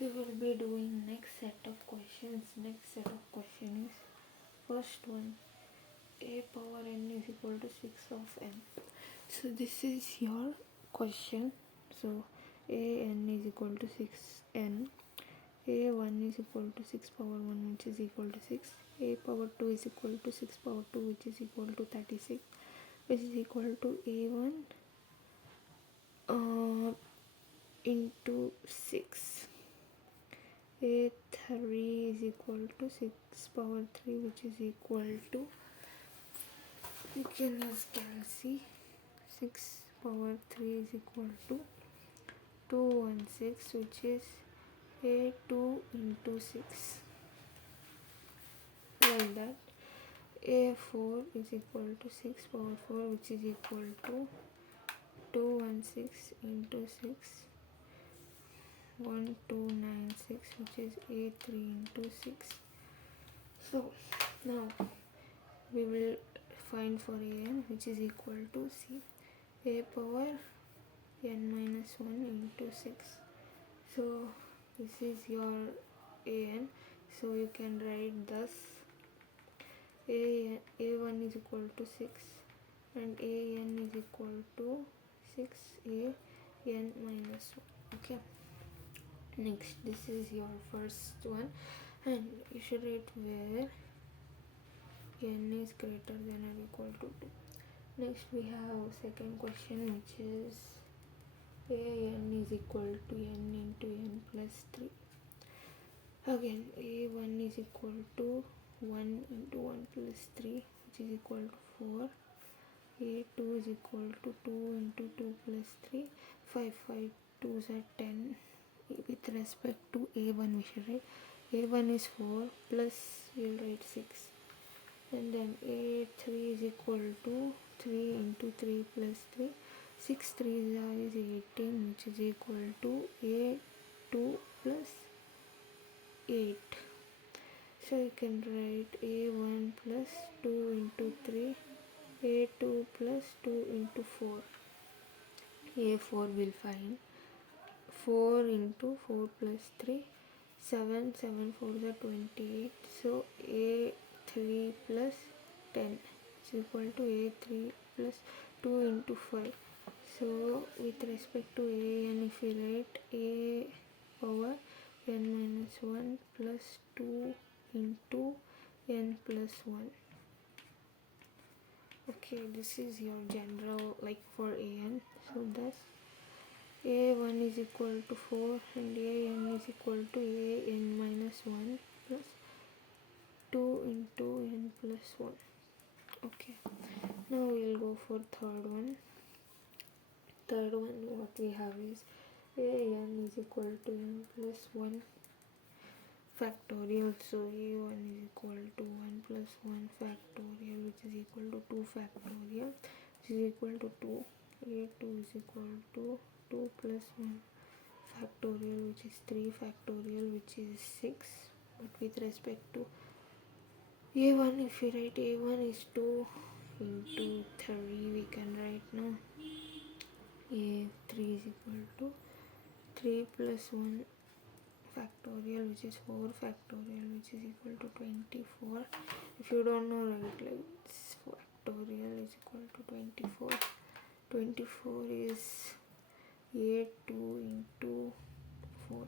we will be doing next set of questions. Next set of question is first one, a power n is equal to 6 of n. So this is your question. So a n is equal to 6n, a1 is equal to 6 power 1 which is equal to 6, a power 2 is equal to 6 power 2 which is equal to 36, which is equal to a1 into 6, a3 is equal to 6 power 3 which is equal to, you can use calci, 6 power 3 is equal to 216 which is a2 into 6, like that. A4 is equal to 6 power 4 which is equal to 216 into 6, 1296 which is a3 into 6. So now we will find for an which is equal to c, a power n minus 1 into 6. So this is your an. So you can write thus, a1 is equal to 6 and an is equal to 6 a n minus 1. Okay, next this is your first one and you should write where n is greater than or equal to 2. Next we have second question which is an is equal to n into n plus 3. Again a1 is equal to 1 into 1 plus 3 which is equal to 4, a2 is equal to 2 into 2 plus 3, 5 2s are 10. With respect to a1 we should write a1 is 4 plus we'll write 6, and then a3 is equal to 3 into 3 plus 3, 6 3s is 18 which is equal to a2 plus 8. So you can write a1 plus 2 into 3, a2 plus 2 into 4, a4 will find 4 into 4 plus 3, 7 4s are 28. So a3 plus 10 is equal to a3 plus 2 into 5. So with respect to an, if we write a power n minus 1 plus 2 into n plus 1. Okay, this is your general like for an. So thus a1 is equal to 4 and an is equal to an minus 1 plus 2 into n plus 1. Okay, now we'll go for third one. Third one what we have is an is equal to n plus 1 factorial. So a1 is equal to 1 plus 1 factorial which is equal to 2 factorial which is equal to 2, a2 is equal to 2 plus 1 factorial which is 3 factorial which is 6. But with respect to a1, if we write a1 is 2 into 3, we can write now a3 is equal to 3 plus 1 factorial which is 4 factorial which is equal to 24. If you don't know, write like this, factorial is equal to 24. 24 is a2 into 4,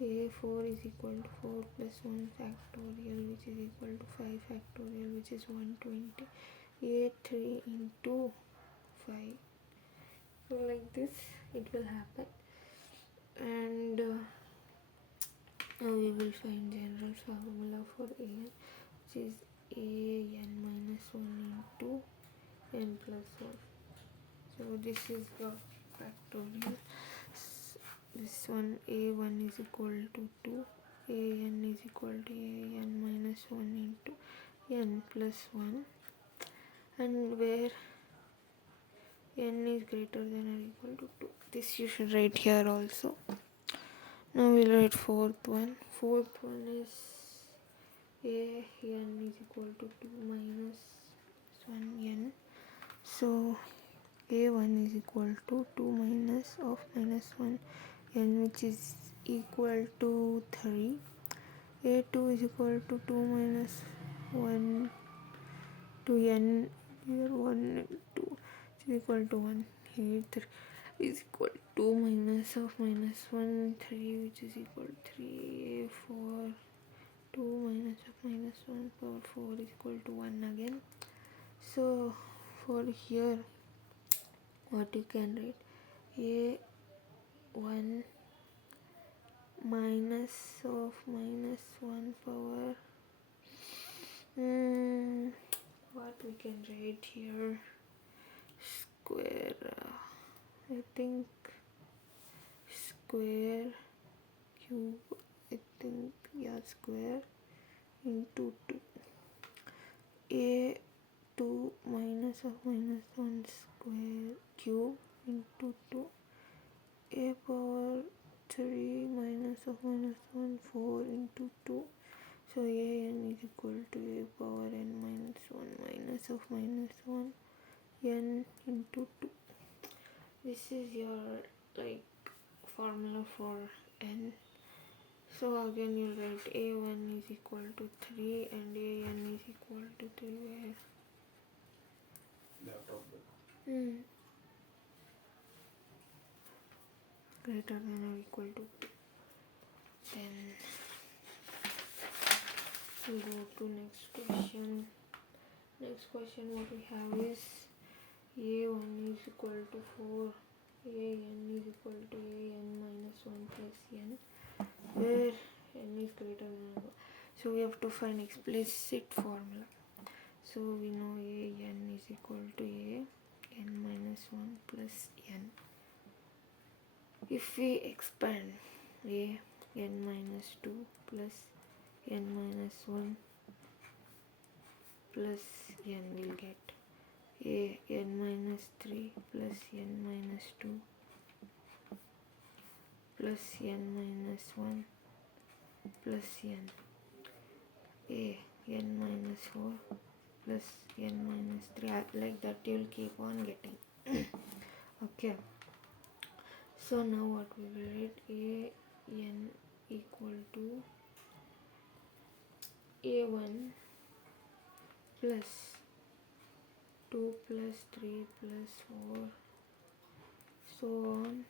a4 is equal to 4 plus 1 factorial which is equal to 5 factorial which is 120, a3 into 5. So like this it will happen, and now we will find general formula for an which is an minus 1 into n plus 1. So this is your factorial. This one a1 is equal to 2, an is equal to an minus 1 into n plus 1, and where n is greater than or equal to 2. This you should write here also. Now we'll write fourth one. Fourth one is an is equal to 2 minus 1 n. So a1 is equal to 2 minus of minus 1 n which is equal to 3, a2 is equal to 2 minus 1 to n, here 1 and 2 is equal to 1, here 3 is equal to 2 minus of minus 1, 3 which is equal to 3, a4 2 minus of minus 1 power 4 is equal to 1 again. So for here what you can write, a1 minus of minus 1 power, what we can write here, square, I think square cube, I think, yeah, square into 2, a2 minus of minus 1 square cube into 2, a power 3 minus of minus 1 4 into 2, so an is equal to a power n minus 1 minus of minus 1 n into 2. This is your like formula for n. So again you'll write a1 is equal to 3 and an is equal to 3 where? Greater than or equal to 2. Then we'll go to next question. Next question what we have is a1 is equal to 4, an is equal to an minus 1 plus n, where n is greater than 1. So we have to find explicit formula. So we know an is equal to an minus 1 plus n. If we expand an minus 2 plus n minus 1 plus n, will get n minus 3 plus n minus 2 plus n minus 1 plus n, n minus 4 plus n minus 3, like that you will keep on getting. Okay, so now what we will write, an equal to a1 plus 2 plus 3 plus 4 so on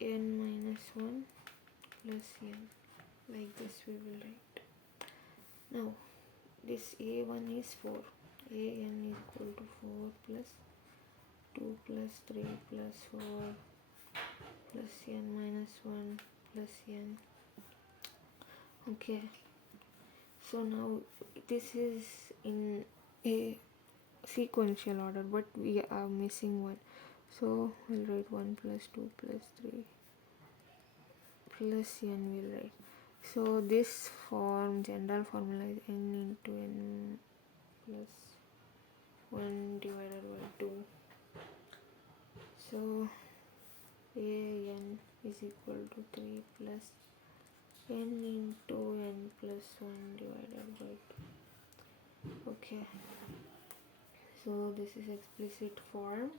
n minus 1 plus n, like this we will write. Now this a1 is 4, an is equal to 4 plus 2 plus 3 plus 4 plus n minus 1 plus n. Okay, so now this is in a sequential order but we are missing 1, so we'll write 1 plus 2 plus 3 plus n will write. So this form general formula is n into n plus 1 divided by 2. So an is equal to 3 plus n into n plus 1 divided by 2. Okay, so this is explicit form.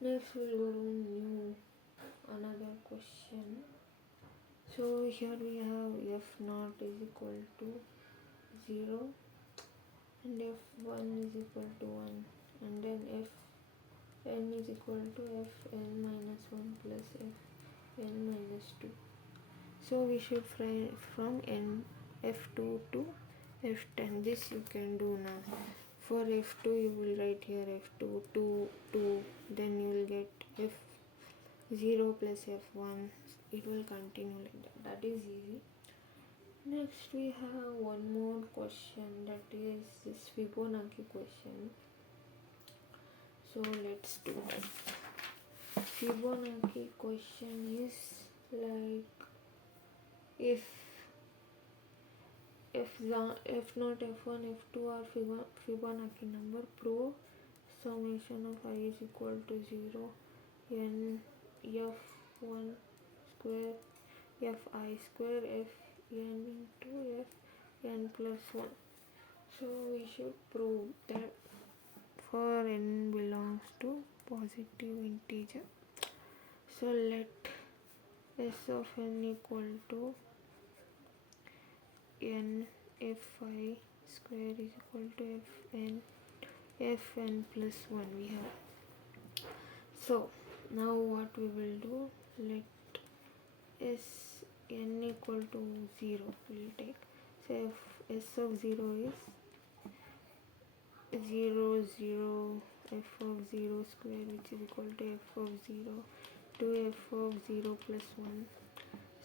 Next we'll go to another question. So here we have f naught is equal to 0 and f1 is equal to 1, and then fn is equal to fn minus 1 plus fn minus 2. So we should from f2 to f10. This you can do now. For f2 you will write here f2 2, then you will get f0 plus f1. It will continue like that. That is easy. Next we have one more question, that is this Fibonacci question. So let's do that. Fibonacci question is like, if f0, f1, f2 are Fibonacci number, prove summation of I is equal to 0 n f1 square fi square fn into fn plus 1. So we should prove that for n belongs to positive integer. So let S of n equal to n fi square is equal to fn plus 1 we have. So now what we will do, let s n equal to 0 we'll take. So if s of 0 is 0 0 f of 0 square, which is equal to f of 0 to f of 0 plus 1.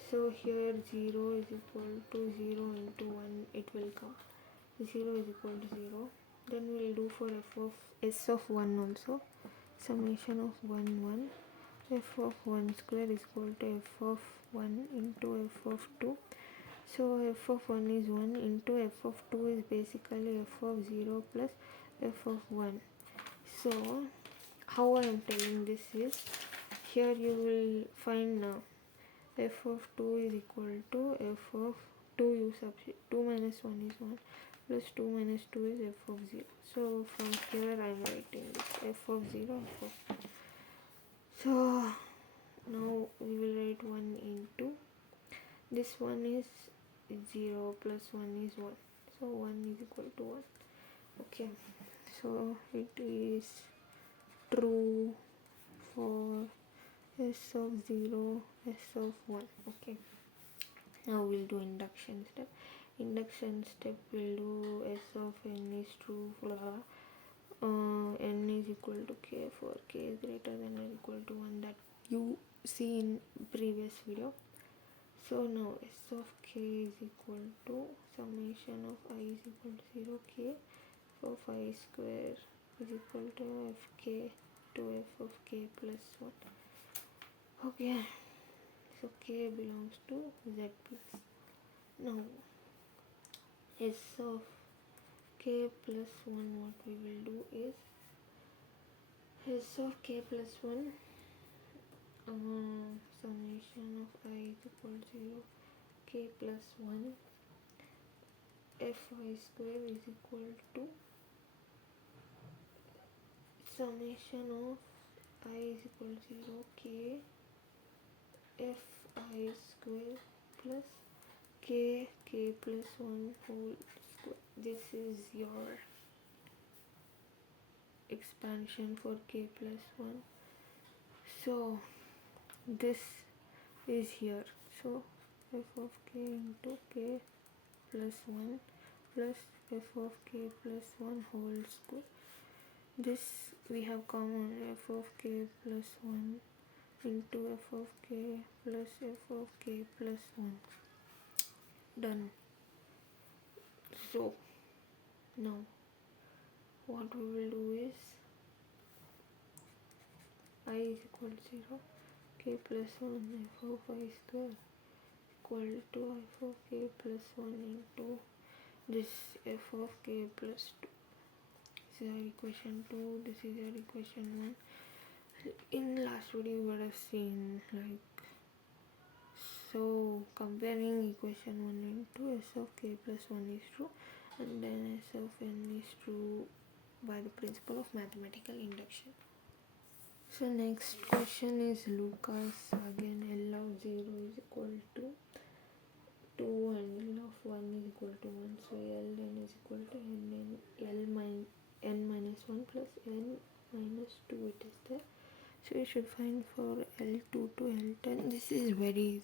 So here 0 is equal to 0 into 1, it will come 0 is equal to 0. Then we'll do for f of s of 1 also. Summation of 1 1, f of 1 square is equal to f of 1 into f of 2. So f of 1 is 1 into f of 2 is basically f of 0 plus f of 1. So how I am telling this is, here you will find now f of 2 is equal to f of 2, you substitute 2 minus 1 is 1 plus 2 minus 2 is f of 0. So from here I am writing this f of 0 f of 2. So now we will write 1 into this one is 0 plus 1 is 1, so 1 is equal to 1. Okay, so it is true for s of 0, s of 1. Okay, now we'll do induction step. Induction step will do s of n is true for n is equal to k for k is greater than or equal to 1, that you see in previous video. So now s of k is equal to summation of I is equal to 0 k of I square is equal to fk to f of k plus 1. Okay, so k belongs to z plus. Now s of k plus 1, what we will do is s of k plus 1 summation of I is equal to 0 k plus 1 fy square is equal to summation of I is equal to 0 k fi square plus k plus 1 whole square. This is your expansion for k plus 1. So this is here, so f of k into k plus 1 plus f of k plus 1 whole square. This we have common, f of k plus 1 into f of k plus f of k plus 1. Done. So now what we will do is I is equal to 0 k plus 1 f of I square equal to f of k plus 1 into this f of k plus 2. This is our equation 2, this is our equation 1. In last video you would have seen, like, so comparing equation 1 and 2, s of k plus 1 is true and then s of n is true by the principle of mathematical induction. So next question is Lucas again. L of 0 is equal to 2 and L of 1 is equal to 1. So Ln is equal to n minus 1 plus n minus 2, it is there. So you should find for L2 to L10. This is very easy.